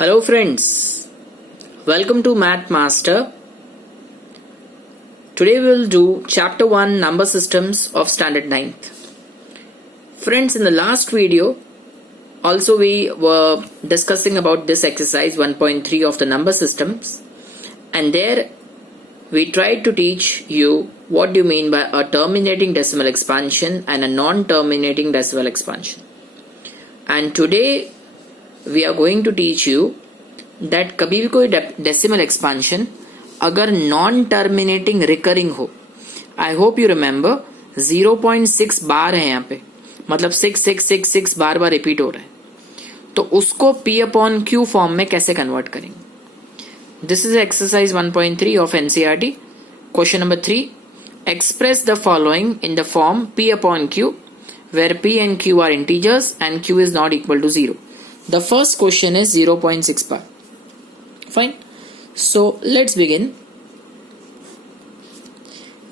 Hello friends, welcome to Math Master. Today we will do chapter 1 number systems of standard 9th. Friends, in the last video also we were discussing about this exercise 1.3 of the number systems, and there we tried to teach you what do you mean by a terminating decimal expansion and a non-terminating decimal expansion. And today we are going to teach you that कभी भी कोई decimal expansion अगर non terminating recurring हो, I hope you remember 0.6 बार है यहाँ पे, मतलब 6666 बार बार रिपीट हो रहा है, तो उसको P अपॉन Q फॉर्म में कैसे कन्वर्ट करेंगे. This is exercise 1.3 of NCERT. Question number 3, express the following in the form P upon Q where P and Q are integers and Q is not equal to 0. The first question is 0.6 bar. Fine. So let's begin.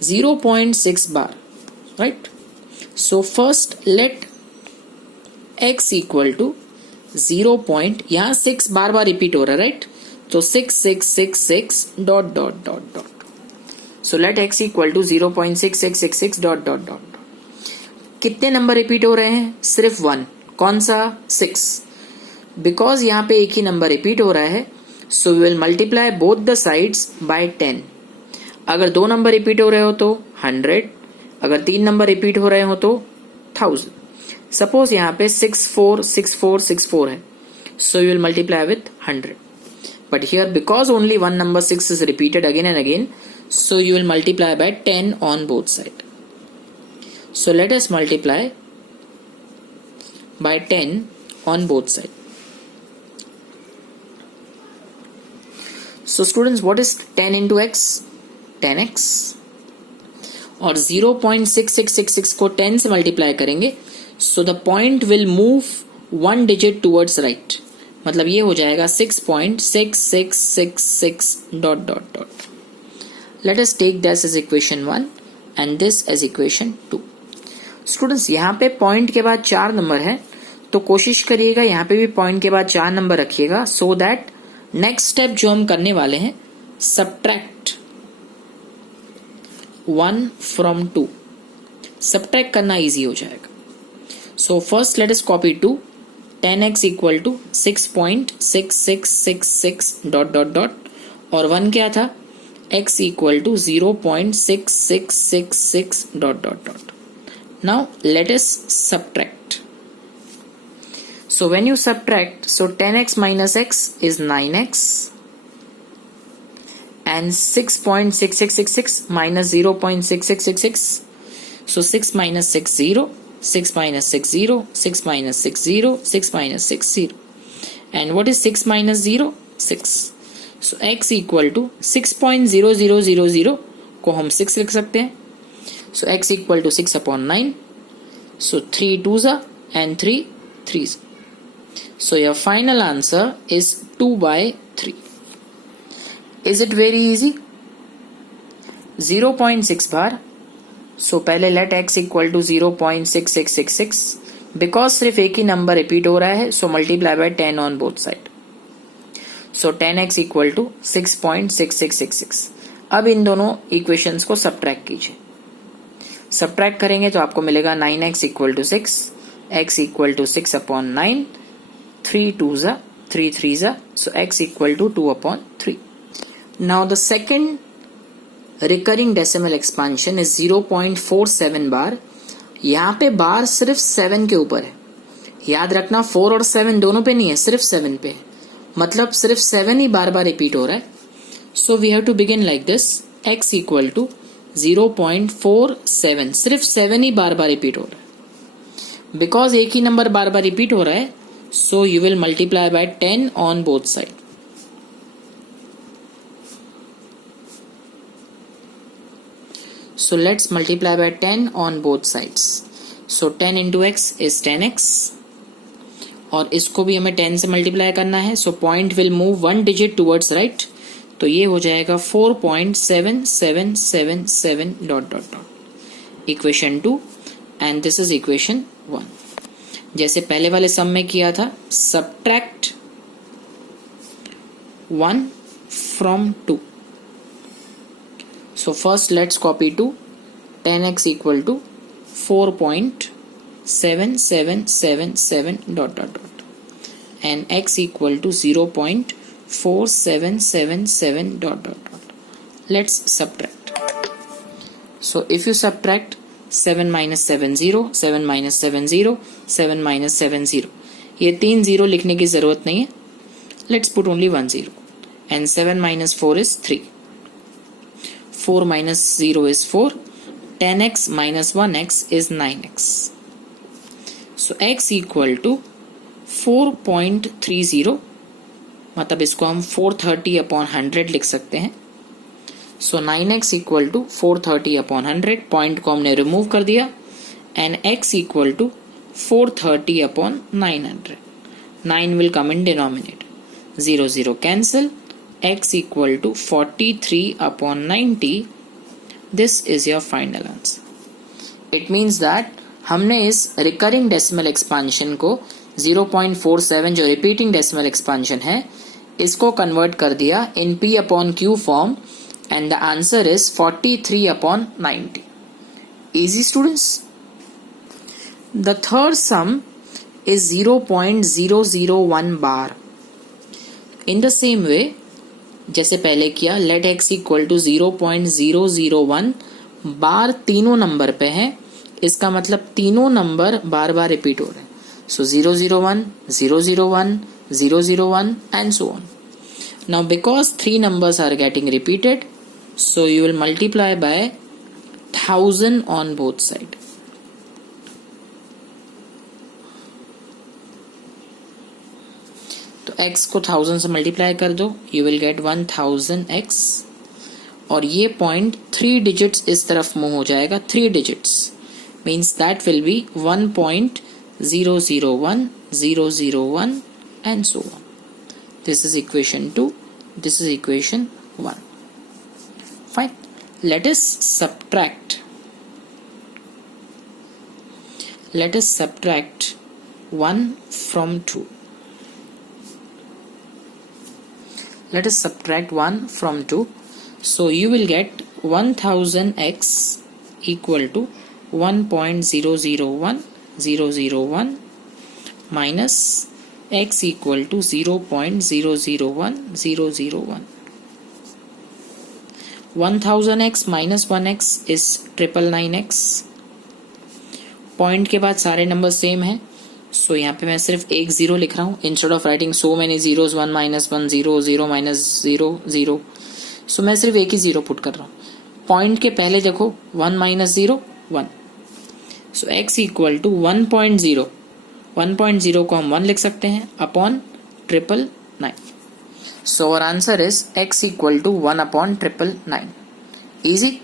0.6 bar, right? So first let x equal to 0. यहाँ 6 बार बार repeat हो रहा है, right? तो 6666 dot dot dot dot. So let x equal to 0.6666 dot dot dot. कितने number repeat हो रहे हैं? सिर्फ 1. कौन सा? 6. बिकॉज यहाँ पे एक ही नंबर रिपीट हो रहा है, so we will multiply both the sides by 10. अगर 2 नंबर रिपीट हो रहे हो तो 100, अगर 3 नंबर रिपीट हो रहे हो तो 1000. सपोज यहाँ पे 646464 है, so you will multiply with 100. But here because only one number 6 is repeated again and again, so you will multiply by 10 on both side. So let us multiply by 10 on both sides. So students, what is 10 into x? 10x. और 0.6666 को 10 से multiply करेंगे, so the point will move one digit towards right. मतलब ये हो जाएगा 6.6666 dot dot dot. Let us take this as equation 1 and this as equation 2. Students, यहाँ पे पॉइंट के बाद 4 नंबर है, तो कोशिश करिएगा यहाँ पे भी पॉइंट के बाद 4 नंबर रखिएगा, सो दैट नेक्स्ट स्टेप जो हम करने वाले हैं, सब्ट्रैक्ट 1 फ्रॉम 2, सब्ट्रैक्ट करना इजी हो जाएगा. So first let us copy 2. 10x equal to 6.6666 dot dot dot, और 1 क्या था? x equal to 0.6666 dot dot dot. Now let us subtract. So when you subtract, so 10x minus x is 9x, and 6.6666 minus 0.6666, so 6 minus 6 0, 6 minus 6 0, 6 minus 6 0, 6 minus 6 0, and what is 6 minus 0? 6. So x equal to 6.0000 को हम 6 लिख सकते हैं. So x equal to 6 upon 9. So 3 2s and 3 3s. So your final answer is 2 by 3. Is it very easy? 0.6 bar. So पहले let x equal to 0.6666. Because सिर्फ एक ही number repeat हो रहा है, so multiply by 10 on both side. So 10x equal to 6.6666. अब इन दोनों equations को subtract कीजिए. सब्ट्रैक्ट करेंगे तो आपको मिलेगा 9x equal to 6, x equal to 6 upon 9, 3 2s 3 3s, so x equal to 2 upon 3. Now the second recurring decimal expansion is 0.47 bar. यहाँ पे बार सिर्फ 7 के ऊपर है, याद रखना 4 और 7 दोनों पे नहीं है, सिर्फ 7 पे है, मतलब सिर्फ 7 ही बार बार रिपीट हो रहा है. So we have to begin like this. x equal to 0.47, सिर्फ 7 ही बार बार रिपीट हो रहा है. बिकॉज एक ही नंबर बार बार रिपीट हो रहा है, so you will multiply by 10 on both side. So let's multiply by 10 on both sides. So 10 into x is 10x, और इसको भी हमें 10 से मल्टीप्लाई करना है, so point will move 1 digit towards right, तो ये हो जाएगा 4.7777 dot dot dot. Equation 2 and this is equation 1. जैसे पहले वाले सम में किया था, subtract 1 from 2. So first let's copy 2. 10x equal to 4.7777 dot dot dot, and x equal to 0.4777 dot dot dot. Let's subtract. So if you subtract 7 minus 7 0, 7 minus 7 0, 7 minus 7 0, ये 3 0 लिखने की जरूरत नहीं है. Let's put only 1 0, and 7 minus 4 is 3. 4 minus 0 is 4. 10x minus 1x is 9x. So x equal to 4.30, मतलब इसको हम 430 upon 100 लिख सकते हैं. So 9x equal to 430 upon 100, point को हमने रिमूव कर दिया, and x equal to 430 upon 900. 9 will come in denominator. 0 0 cancel. X equal to 43 upon 90. This is your final answer. It means that हमने इस recurring decimal expansion को 0.47 जो repeating decimal expansion है इसको convert कर दिया in P upon Q form, and the answer is 43 upon 90. Easy, students? The third sum is 0.001 bar. In the same way, जैसे पहले किया, let x equal to 0.001 बार तीनों नंबर पे है, इसका मतलब तीनों नंबर बार बार रिपीट हो रहे हैं. So 001, 001, 001 and so on. Now because three numbers are getting repeated, so you will multiply by 1000 on both sides. तो x को 1000 से मल्टीप्लाई कर दो, you will get 1000x, और ये पॉइंट 3 डिजिट्स इस तरफ मूव हो जाएगा. 3 digits means that will be 1.001, 001 and so on. This is equation 2. This is equation 1. Fine. Let us subtract 1 from 2. Let us subtract 1 from 2. So you will get 1000x equal to 1.001, 001 minus x equal to 0.001, 001. 1000x minus 1x is 999x. Point के बाद सारे number same है, सो यहाँ पे मैं सिर्फ एक zero लिख रहा हूँ. Instead of writing so many zeros, 1 minus 1 0, 0 minus 0 0, सो मैं सिर्फ एक ही जीरो पुट कर रहा हूँ. पॉइंट के पहले देखो 1 minus 0 1, so x equal to 1.0. 1.0 को हम 1 लिख सकते हैं upon 999. So our answer is x equal to 1 upon 999. Easy?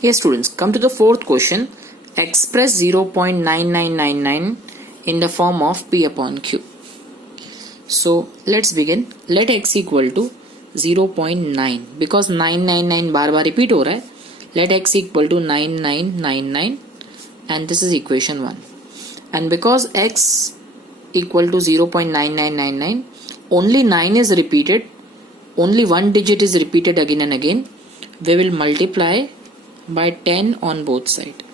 Yes, students, come to the fourth question. Express 0.9999 in the form of P upon Q. So let's begin. Let x equal to 0.9, because 999 bar bar repeat हो रहा है. Let x equal to 9999, and this is equation 1. And because x equal to 0.9999, only 9 is repeated, only one digit is repeated again and again, we will multiply by 10 on both sides.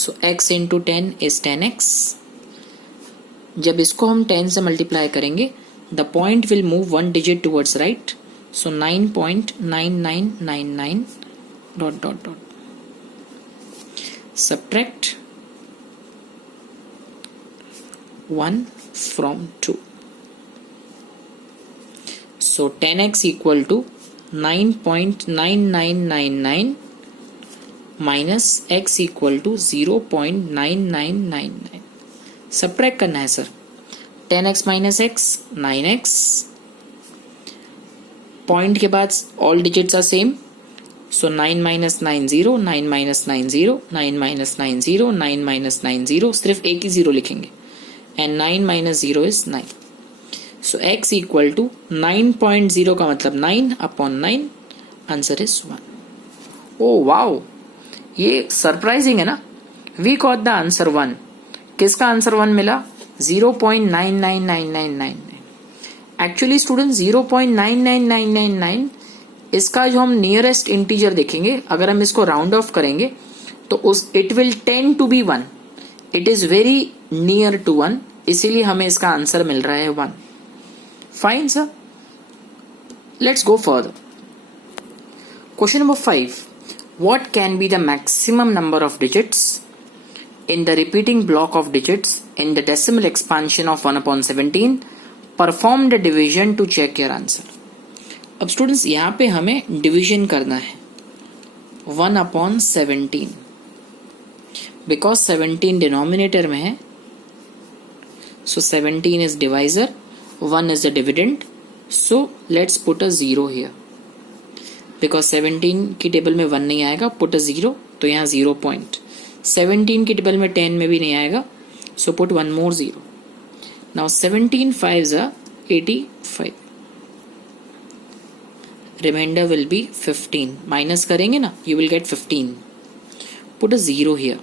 So x into 10 is 10x. जब इसको हम 10 से multiply करेंगे, the point will move one digit towards right, so 9.9999 dot dot dot. Subtract 1 from 2. So 10x equal to 9.9999 minus x equal to 0.9999. Subtract करना है sir. 10x minus x 9x. Point के बाद all digits are same. So 9 minus 9 0, 9 minus 9 0, 9 minus 9 0, 9 minus 9 0, सिर्फ एक ही zero लिखेंगे, and 9 minus 0 is 9. So x equal to 9.0 का मतलब 9 upon 9, answer is 1. Oh wow, ये सरप्राइजिंग है ना. We got the answer 1. किसका आंसर 1 मिला? 0.999999. एक्चुअली स्टूडेंट 0.99999 इसका जो हम नियरेस्ट इंटीजर देखेंगे, अगर हम इसको राउंड ऑफ करेंगे तो उस it will tend to be 1. It is very near to 1, इसीलिए हमें इसका आंसर मिल रहा है 1. Fine sir, let's go further. Question number 5. What can be the maximum number of digits in the repeating block of digits in the decimal expansion of 1/17? Perform the division to check your answer. अब students यहाँ पे हमें division करना है 1/17 because 17 denominator में है. सो 17 is divisor, 1 is the dividend. So let's put a 0 here because 17 की table में 1 नहीं आएगा. पुट अ 0, तो यहाँ 0 पॉइंट. 17 की टेबल में 10 में भी नहीं आएगा, so put 1 more 0. Now 17 5s are 85. Reminder will be 15. Minus करेंगे ना, you will get 15. Put a 0 here.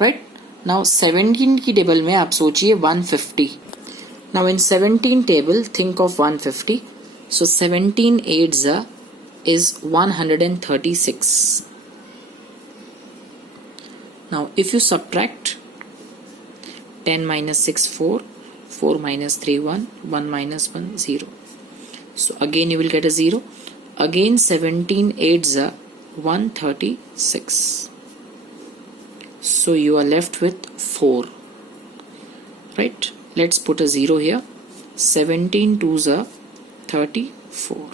Right now 17 की टेबल में आप सोचिए 150. Now in 17 table think of 150. So 17 8s is 136. Now if you subtract 10 minus 6 4, 4 minus 3 1, 1 minus 1 0. So again you will get a 0. Again 17 8s 136. So you are left with 4. Right? Let's put a 0 here. 17 2s 34.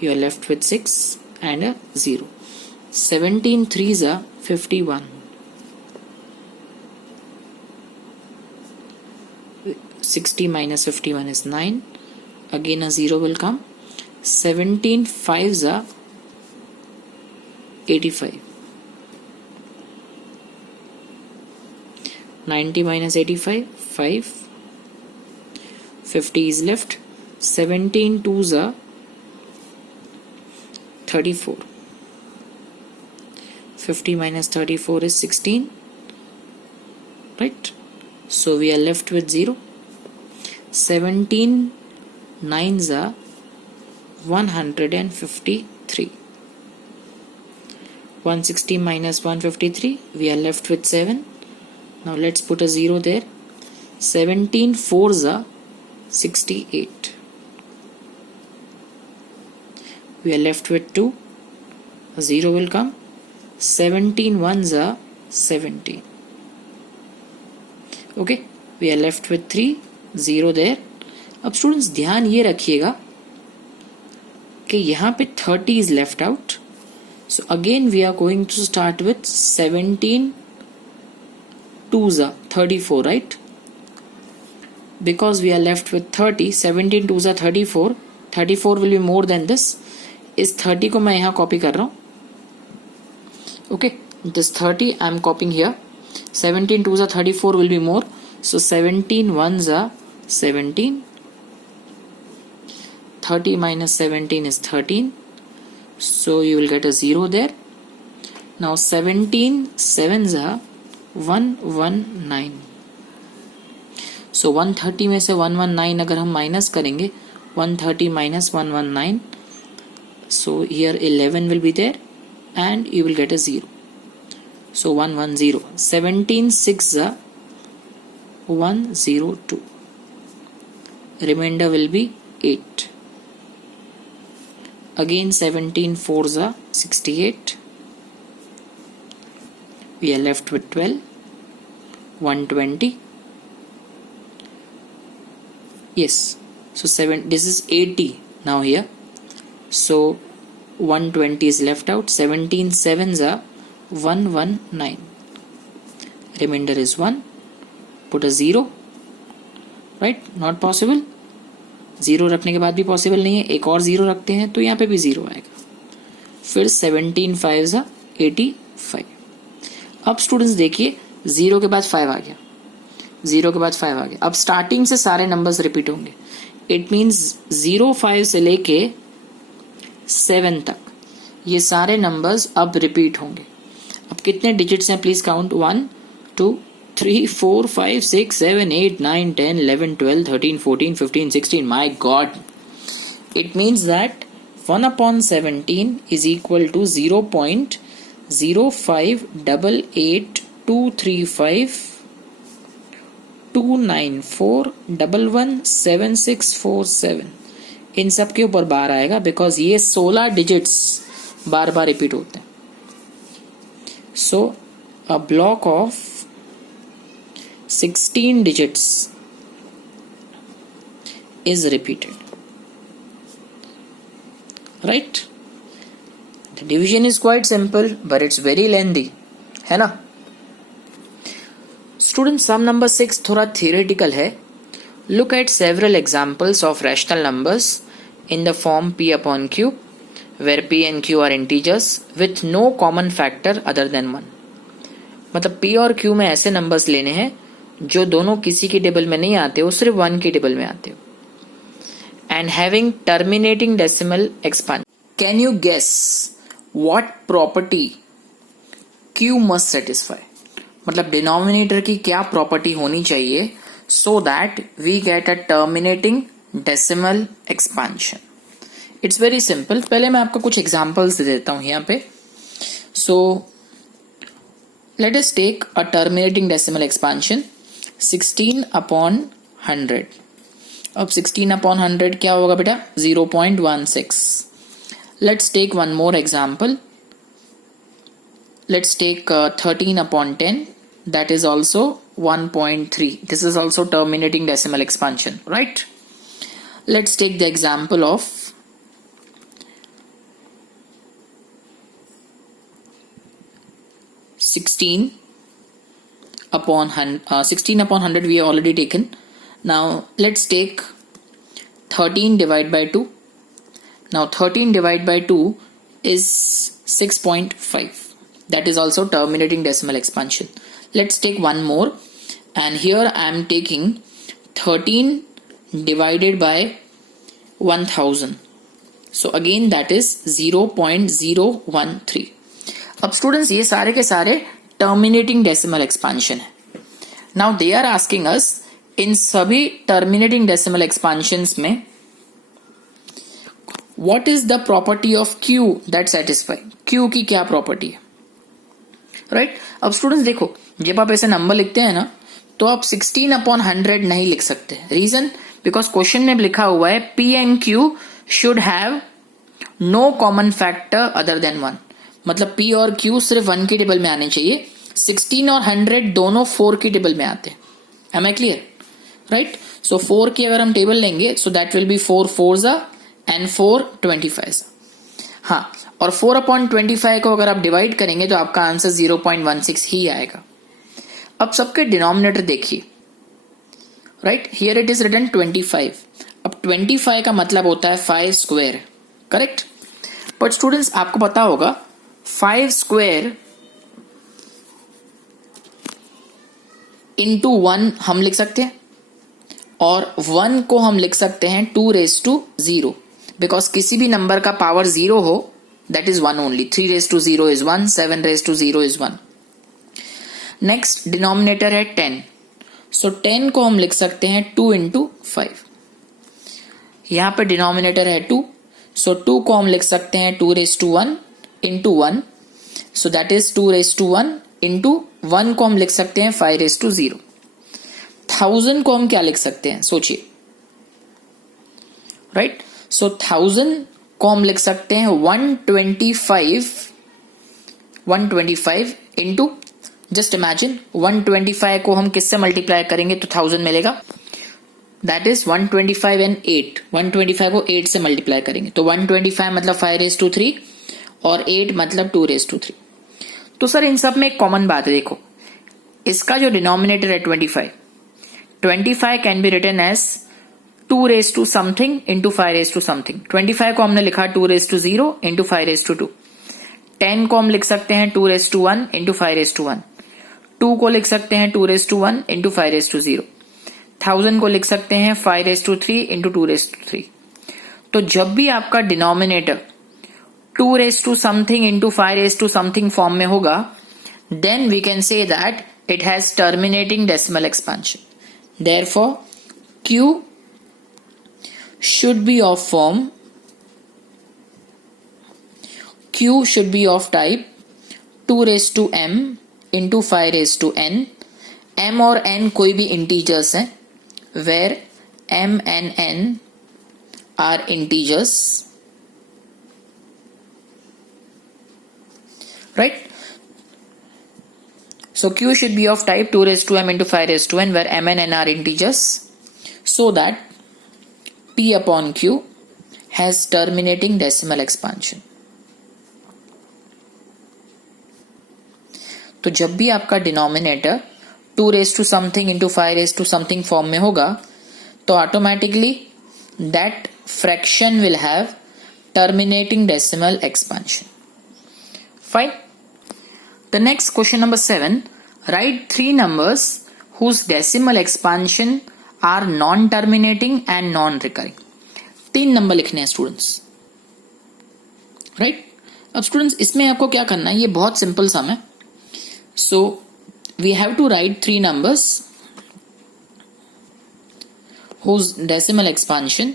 You are left with 6 and a 0. 17 3s are 51. 60 minus 51 is 9. Again a 0 will come. 17 5s are 85. 90 minus 85 5. 50 is left. 17 2s are 34. 50 minus 34 is 16. Right? So we are left with 0. 17 9s are 153. 160 minus 153, we are left with 7. Now let's put a 0 there. 17 4s are 68. We are left with 2. A 0 will come. 17 1s are 17. Okay, we are left with 3. 0 there. अब students ध्यान ये रखिएगा कि यहाँ पे 30 is left out. So again we are going to start with 17 2s are 34, right? Because we are left with 30, 17 2s are 34. 34 will be more than this. इस 30 को मैं यहाँ कॉपी कर रहा हूँ. Okay, this 30 I am copying here. 17 2s are 34 will be more. So 17 1s are 17. 30 minus 17 is 13. So you will get a 0 there. Now 17 7s are 119. So 130 में से 119 अगर हम माइनस करेंगे, 130 minus 119, so here 11 will be there and you will get a 0. So 110. 17 6 are 102. Remainder will be 8. Again 17 4s are 68. We are left with 12. 120. Yes, so 7, this is 80 now here. So 120 is left out. 17 7s are 119. Remainder is 1. Put a 0. Right? Not possible. 0 रखने के बाद भी possible नहीं है. एक और 0 रखते हैं तो यहाँ पे भी 0 आएगा. फिर 17 5s are 85. अब स्टूडेंट्स देखिए 0 के बाद 5 आ गया. 0 के बाद 5 आ गया. अब स्टार्टिंग से सारे नंबर्स रिपीट होंगे. इट मीन्स 0 5 से लेके 7 तक ये सारे नंबर्स अब रिपीट होंगे। अब कितने डिजिट्स हैं please count, 1 2 3 4 5 6 7 8 9 10 11 12 13 14 15 16, my god, it means that 1 upon 17 is equal to 0.058235294117647। इन सब के ऊपर बार आएगा बिकॉज ये 16 डिजिट्स बार बार रिपीट होते हैं। So a block of 16 digits is repeated, right? The division is quite simple but it's very lengthy, है ना? Students, sum number 6 थोड़ा theoretical है. Look at several examples of rational numbers in the form p upon q, where p and q are integers with no common factor other than 1. मतलब p और q में ऐसे numbers लेने हैं जो दोनों किसी की टेबल में नहीं आते हो, सिर्फ 1 की टेबल में आते हो. And having terminating decimal expansion. Can you guess what property q must satisfy? मतलब डिनोमिनेटर की क्या प्रॉपर्टी होनी चाहिए so that we get a terminating decimal expansion? It's very simple. पहले मैं आपको कुछ एग्जांपल्स दे देता हूं यहाँ पे. So let us take a terminating decimal expansion 16 upon 100. अब 16 upon 100 क्या होगा बेटा? 0.16. Let's take one more example. Let's take 13 upon 10. That is also 1.3. This is also terminating decimal expansion, right? Let's take the example of 16 upon 100 we have already taken. Now let's take 13 divided by 2. Now 13 divided by 2 is 6.5. That is also terminating decimal expansion. Let's take one more, and here I am taking 13 divided by 1000. So again that is 0.013. अब students ये सारे के सारे terminating decimal expansion है. Now they are asking us in सभी terminating decimal expansions में what is the property of Q that satisfy. Q की क्या प्रॉपर्टी है, राइट? अब स्टूडेंट्स देखो, जब आप ऐसे नंबर लिखते हैं ना तो आप 16 अपॉन 100 नहीं लिख सकते. रीजन, बिकॉज क्वेश्चन में लिखा हुआ है P and Q should have no common factor other than 1. मतलब p और q सिर्फ 1 की टेबल में आने चाहिए. 16 और 100 दोनों 4 की टेबल में आते हैं. Am I clear, right? So 4 की अगर हम टेबल लेंगे so that will be 4 4s and 4 25s. हाँ, और 4 अपॉन 25 को अगर आप डिवाइड करेंगे तो आपका आंसर 0.16 ही आएगा. अब सबके डिनोमिनेटर देखिए, right? Here it is written 25. अब 25 का मतलब होता है 5 स्क्वायर, करेक्ट? बट स्टूडेंट्स आपको पता होगा 5 स्क्वायर इंटू 1 हम लिख सकते हैं, और 1 को हम लिख सकते हैं 2 raised to 0, बिकॉज किसी भी नंबर का पावर 0 हो that is 1 only. 3 raised to 0 is 1, 7 raised to 0 is 1. Next denominator है 10. सो 10 को हम लिख सकते हैं 2 into 5. यहां पे डिनोमिनेटर है 2. सो 2 को हम लिख सकते हैं 2 raised to 1 into 1. So that is 2 raised to 1 into 1 को हम लिख सकते हैं 5 raised to 0. 1000 को हम क्या लिख सकते हैं, सोचिए, राइट? सो 1000 को हम लिख सकते हैं 125 into, जस्ट इमेजिन 125 को हम किससे मल्टीप्लाई करेंगे तो 1000 मिलेगा. That is 125 and 8. 125 को 8 से मल्टीप्लाई करेंगे तो 125 मतलब 5 raised to 3 और 8 मतलब 2 raised to 3. तो सर इन सब में एक कॉमन बात है. देखो, इसका जो डिनोमिनेटर है 25 can be written as 2 raised to something into 5 raised to something. 25 को हमने लिखा 2 raised to 0 into 5 raised to 2. 10 को हम लिख सकते हैं 2 raised to 1 into 5 raised to 1. 2 को लिख सकते हैं 2 raised to 1 into 5 raised to 0. 1000 को लिख सकते हैं 5 raised to 3 into 2 raised to 3. तो जब भी आपका denominator 2 raised to something into 5 raised to something form में होगा, then we can say that it has terminating decimal expansion. Therefore, Q should be of form, Q should be of type 2 raised to m into 5 raised to n. m और n कोई भी integers हैं, where m and n are integers, right? So Q should be of type 2 raised to m into 5 raised to n, where m and n are integers, so that P upon Q has terminating decimal expansion. तो जब भी आपका denominator 2 raised to something into 5 raised to something form में होगा, तो automatically that fraction will have terminating decimal expansion. Fine. The next question number 7. Right 3 numbers whose decimal expansion are non terminating and non recurring. 3 number लिखने हैं students, right? अब students इसमें आपको क्या करना है, ये बहुत सिंपल सम है. So we have to write 3 numbers whose decimal expansion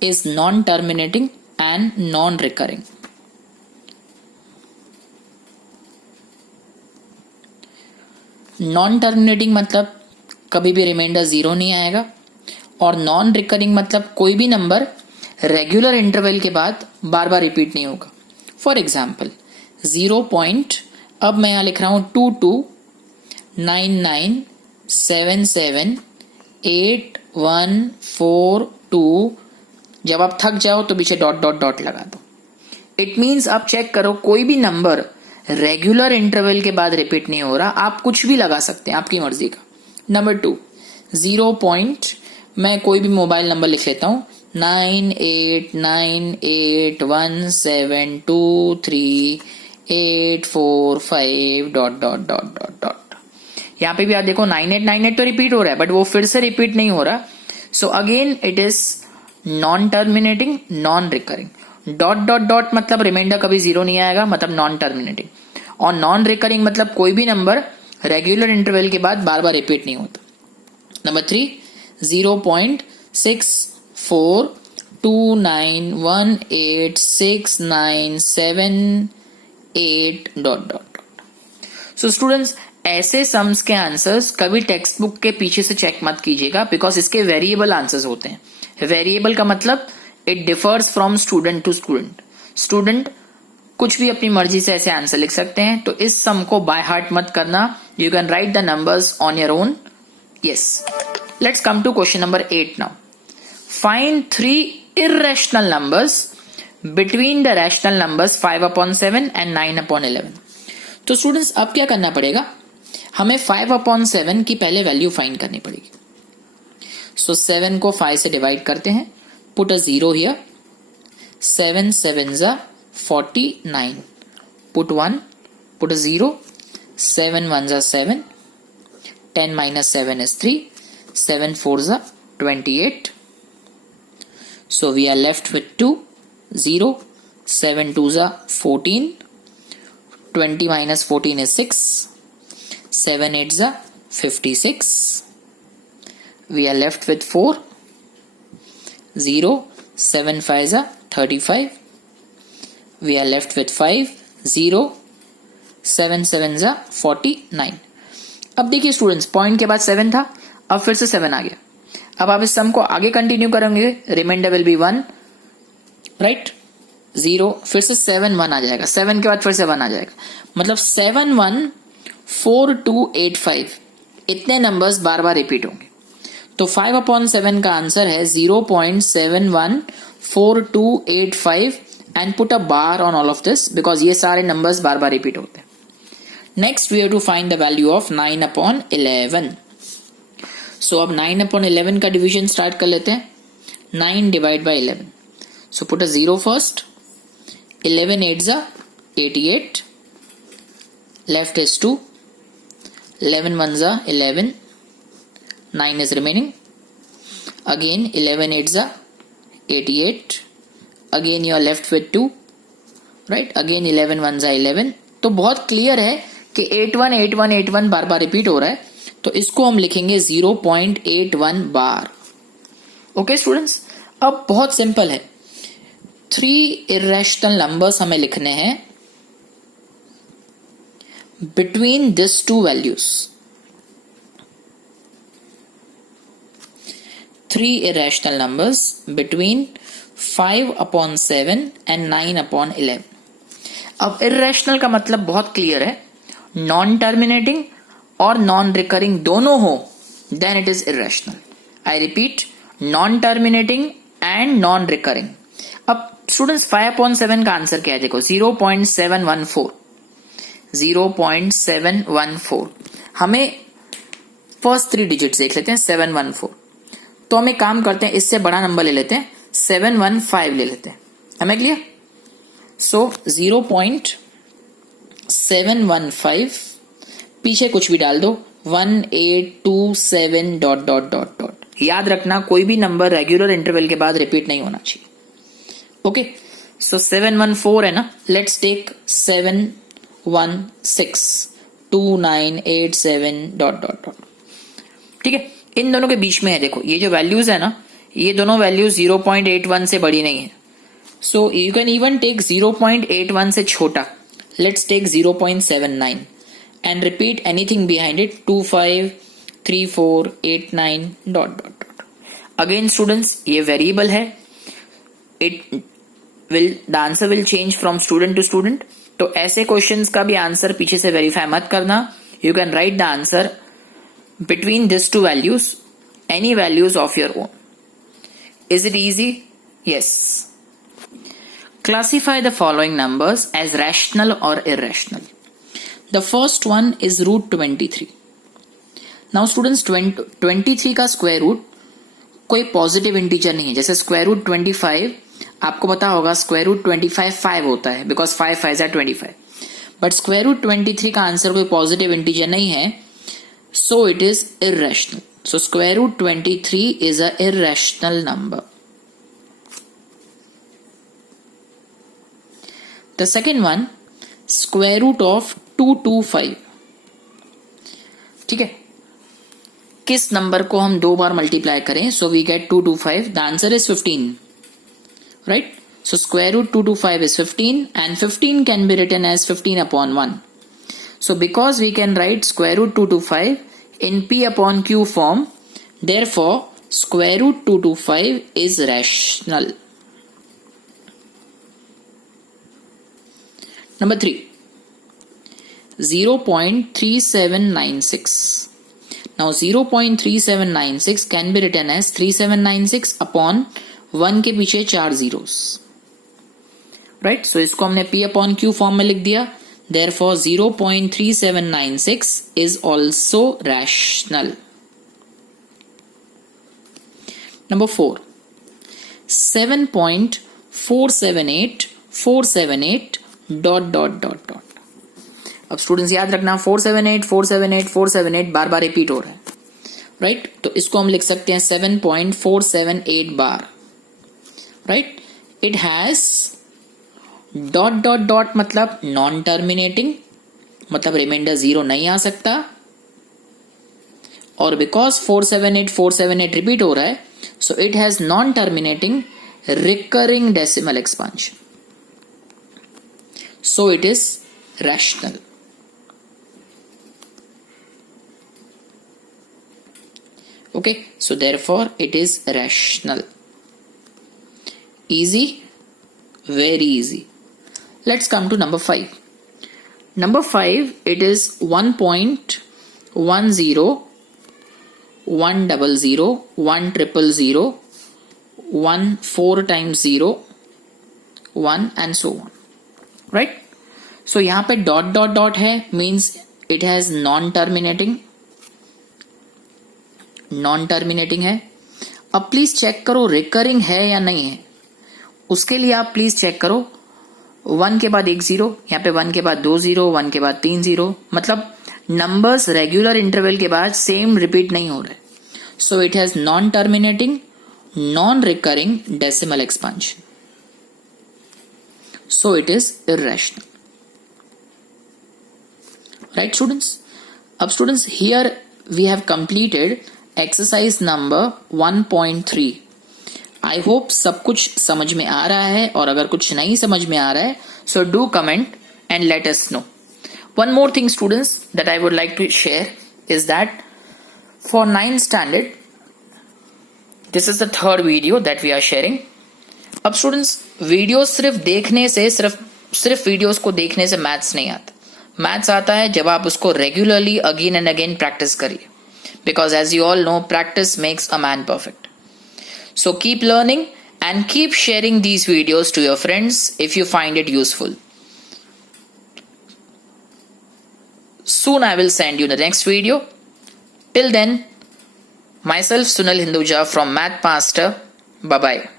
is non-terminating and non-recurring. Non-terminating मतलब कभी भी रिमाइंडर 0 नहीं आएगा, और नॉन रिकरिंग मतलब कोई भी नंबर रेगुलर इंटरवल के बाद बार बार रिपीट नहीं होगा. For example 0. अब मैं यहां लिख रहा हूं 2299778142. जब आप थक जाओ तो पीछे डॉट डॉट डॉट लगा दो. इट मीन्स आप चेक करो कोई भी नंबर रेगुलर इंटरवल के बाद रिपीट नहीं हो रहा, आप कुछ भी लगा सकते हैं आपकी मर्जी का. नंबर 2 0. मैं कोई भी मोबाइल नंबर लिख लेता हूं 9898172384 dot dot dot dot dot. यहां पे भी आप देखो 9898 तो रिपीट हो रहा है, बट वो फिर से रिपीट नहीं हो रहा. So again it is non terminating non recurring. Dot dot dot मतलब रिमाइंडर कभी 0 नहीं आएगा, मतलब नॉन टर्मिनेटिंग. और नॉन रिकरिंग मतलब कोई भी नंबर रेगुलर इंटरवल के बाद बार बार रिपीट नहीं होता. Number 3 0.6429186978 dot dot. So students ऐसे सम्स के आंसर्स कभी टेक्स्ट बुक के पीछे से चेक मत कीजिएगा, बिकॉज इसके वेरिएबल आंसर्स होते हैं. वेरिएबल का मतलब it differs from student to student. Student कुछ भी अपनी मर्जी से ऐसे आंसर लिख सकते हैं, तो इस सम को बाय हार्ट मत करना. You can write the numbers on your own. Yes. Let's come to question number 8 now. Find 3 irrational numbers between the rational numbers 5/7 and 9/11. तो स्टूडेंट्स अब क्या करना पड़ेगा, हमें 5/7 की पहले वैल्यू फाइंड करनी पड़ेगी. सो 7 को 5 से डिवाइड करते हैं. Put a 0 here. 7 7s are 49. Put 1. Put a 0. 7 1s are 7. 10 minus 7 is 3. 7 4s are 28. So we are left with 2. 0. 7 2s are 14. 20 minus 14 is 6. 7 8s are 56. We are left with 4. 0. 7 5s are 35. We are left with 5. 0. 7 7s are 49. अब देखिए students, point के बाद 7 था, अब फिर से 7 आ गया. अब आप इस सम को आगे कंटिन्यू करेंगे, रिमाइंडर विल बी 1, राइट? 0, फिर से 7 1 आ जाएगा. 7 के बाद फिर से 1 आ जाएगा. मतलब 7 1 4 2 8 5 इतने नंबर्स बार बार रिपीट होंगे. तो 5/7 का आंसर है 0.714285 and put a bar on all of this because ये सारे नंबर्स बार बार रिपीट होते हैं. Next we have to find the value of 9/11. So अब 9/11 का डिवीजन स्टार्ट कर लेते हैं. 9 divide by 11. So put a 0 first. 11 8s are 88. Left is 2. 11 1s are 11. 9 is remaining. Again 11 8s are 88. Again you are left with 2, right? Again 11 1s are 11. तो बहुत clear है कि 81 81 81 बार बार रिपीट हो रहा है, तो इसको हम लिखेंगे 0.81 बार. ओके स्टूडेंट्स, अब बहुत सिंपल है. 3 इरेशनल नंबर्स हमें लिखने हैं between this to values. 3 irrational numbers between 5/7 and 9/11. अब irrational का मतलब बहुत क्लियर है, नॉन टर्मिनेटिंग और नॉन रिकरिंग दोनों हो then it is irrational. I repeat, non terminating and non recurring. अब स्टूडेंट्स 5/7 का आंसर क्या है? देखो 0.714. 0.714. हमें फर्स्ट 3 डिजिट देख लेते हैं. 714. तो हम एक काम करते हैं, इससे बड़ा नंबर ले लेते हैं, 715 ले लेते हैं. हमें क्लियर? सो 0.715 पीछे कुछ भी डाल दो, 1827 डॉट डॉट डॉट डॉट. याद रखना कोई भी नंबर रेगुलर इंटरवल के बाद रिपीट नहीं होना चाहिए. ओके, सो 714 है ना. Let's take 716 2987 dot dot dot. ठीक है, इन दोनों के बीच में है. देखो ये जो वैल्यूज है ना, ये दोनों वैल्यूज 0.81 से बड़ी नहीं है. So you can even take 0.81 से छोटा. Let's take 0.79 and repeat anything behind it. 25 34 89 dot dot dot. Again students, ये वेरिएबल है. The answer will change from student to student. तो ऐसे क्वेश्चंस का भी आंसर पीछे से वेरीफाई मत करना. You can write the answer between these two values, any values of your own. Is it easy? Yes. Classify the following numbers as rational or irrational. The first one is root 23. Now students, 23 का square root कोई positive integer नहीं है. जैसे square root 25 आपको पता होगा, square root 25 5 होता है, because 5 5 are 25. But square root 23 का आंसर कोई पॉजिटिव इंटीजर नहीं है, so it is irrational. So square root 23 is a irrational number. The second one, square root of 225. ठीक है, किस नंबर को हम 2 बार मल्टीप्लाई करें? So we get 225. The answer is 15. Right? So square root 225 is 15 and 15 can be written as 15/1. So because we can write square root 225 in P upon Q form, therefore square root 225 is rational. Number 3, 0.3796. Now 0.3796 can be written as 3796 upon 1 के पीछे 4 zeros. Right? So इसको हमने P upon Q form में लिख दिया. Therefore 0.3796 is also rational. Number 4, 7.478478 dot dot dot dot. अब students याद रखना 478 478 478 बार बार रिपीट हो रहा है, राइट? तो इसको हम लिख सकते हैं 7.478 बार. Right? It has dot dot dot मतलब नॉन टर्मिनेटिंग, मतलब रिमाइंडर 0 नहीं आ सकता. और बिकॉज 478 478 रिपीट हो रहा है, so it has non terminating recurring decimal expansion. So it is rational. Okay, so therefore it is rational. Easy, very easy. Let's come to number 5. Number 5, it is 1.10 100 100 100 1 4 times 0 1 and so on. Right? So यहाँ पे dot dot dot है, means it has non terminating है. अब please check करो recurring है या नहीं है. उसके लिए आप प्लीज चेक करो 1 के बाद 1 0, यहाँ पे 1 के बाद 2 0, 1 के बाद 3 0, मतलब नंबर्स रेगुलर इंटरवल के बाद सेम रिपीट नहीं हो रहे. So it has non-terminating, non-recurring decimal expansion. So it is irrational. Right, students? अब students, here we have completed exercise number 1.3. I hope सब कुछ समझ में आ रहा है, और अगर कुछ नहीं समझ में आ रहा है, so do comment and let us know. One more thing, students, that I would like to share is that for 9th standard, this is the third video that we are sharing. अब students, video सिर्फ देखने से, सिर्फ videos को देखने से maths नहीं आता. मैथ्स आता है जब आप उसको regularly again and again practice करिए, because as you all know, practice makes a man perfect. So keep learning and keep sharing these videos to your friends if you find it useful. Soon I will send you the next video. Till then, myself Sunil Hinduja from Math Master. Bye bye.